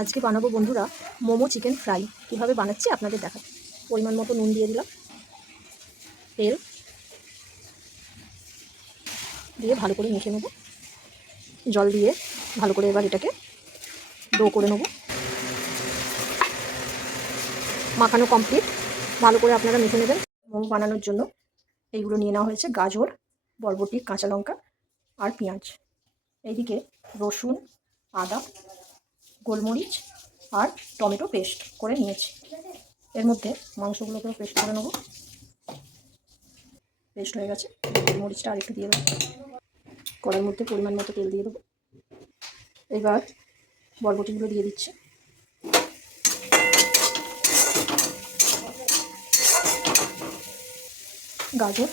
আজকে বানাবো বন্ধুরা মোমো চিকেন ফ্রাই। কীভাবে বানাচ্ছি আপনাদের দেখাবো। পরিমাণ মতো নুন দিয়ে দিলাম, তেল দিয়ে ভালো করে মেখে নেব, জল দিয়ে ভালো করে এবার এটাকে ডো করে নেব। মাখানো কমপ্লিট, ভালো করে আপনারা মেখে নেবেন। মোমো বানানোর জন্য এইগুলো নিয়ে নেওয়া হয়েছে: গাজর, বরবটি, কাঁচা লঙ্কা আর পেঁয়াজ। এইদিকে রসুন, আদা, গোলমরিচ আর টমেটো পেস্ট করে নিয়েছি। এর মধ্যে মাংসগুলোকেও পেস্ট করে নেব। পেস্ট হয়ে গেছে, গোলমরিচটা আর একটু দিয়ে দেবো। কড়াইয়ের মধ্যে পরিমাণ মতো তেল দিয়ে দেবো। এবার বরবটিগুলো দিয়ে দিচ্ছি। গাজর,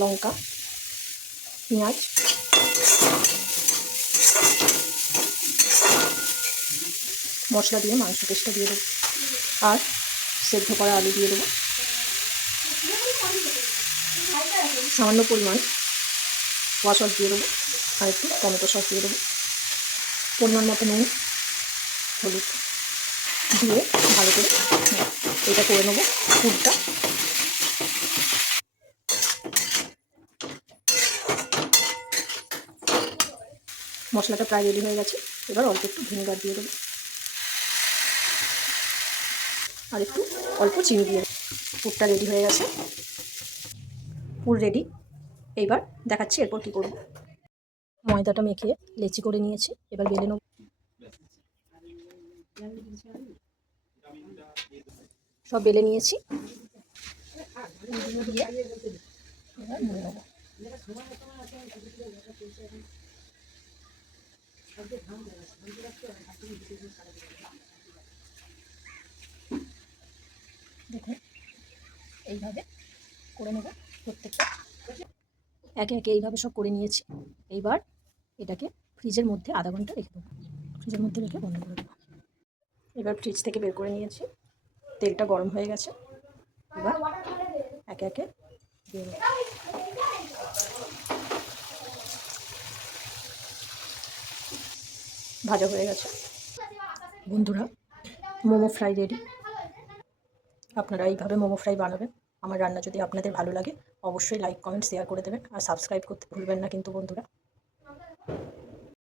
লঙ্কা, পেঁয়াজ, মশলা দিয়ে মাংস পেস্টটা দিয়ে দেবো আর সেদ্ধ করা আলু দিয়ে দেবো। সামান্য পরিমাণ সোয়া সস দিয়ে দেবো আর একটু টমেটো সস দিয়ে দেবো। পরিমাণ মতো নুন, হলুদ দিয়ে ভালো করে এটা করে নেবো পুরটা। মশলাটা প্রায় রেডি হয়ে গেছে। এবার অল্প একটু ভিনেগার দিয়ে দেবো আর একটু অল্প চিনি দিয়ে দেবো। পুরটা রেডি হয়ে গেছে, পুর রেডি। এইবার দেখাচ্ছি এরপর কী করব। ময়দাটা মেখে লেচি করে নিয়েছি, এবার বেলে নেব। সব বেলে নিয়েছি, দিয়ে এবার মুড়ে নেব। দেখুন এইভাবে করে নেব প্রত্যেকটা। একে একে এইভাবে সব করে নিয়েছি। এইবার এটাকে ফ্রিজের মধ্যে আধা ঘন্টা রেখে দেবো। ফ্রিজের মধ্যে রেখে বন্ধ করে দেবো। এবার ফ্রিজ থেকে বের করে নিয়েছি, তেলটা গরম হয়ে গেছে। এবার একে একে দিয়ে দেবো। ভাজা হয়ে গেছে বন্ধুরা, মোমো ফ্রাই রেডি। আপনারা এইভাবে মোমো ফ্রাই বানাবেন। আমার রান্না যদি আপনাদের ভালো লাগে অবশ্যই লাইক, কমেন্ট, শেয়ার করে দেবেন আর সাবস্ক্রাইব করতে ভুলবেন না কিন্তু বন্ধুরা।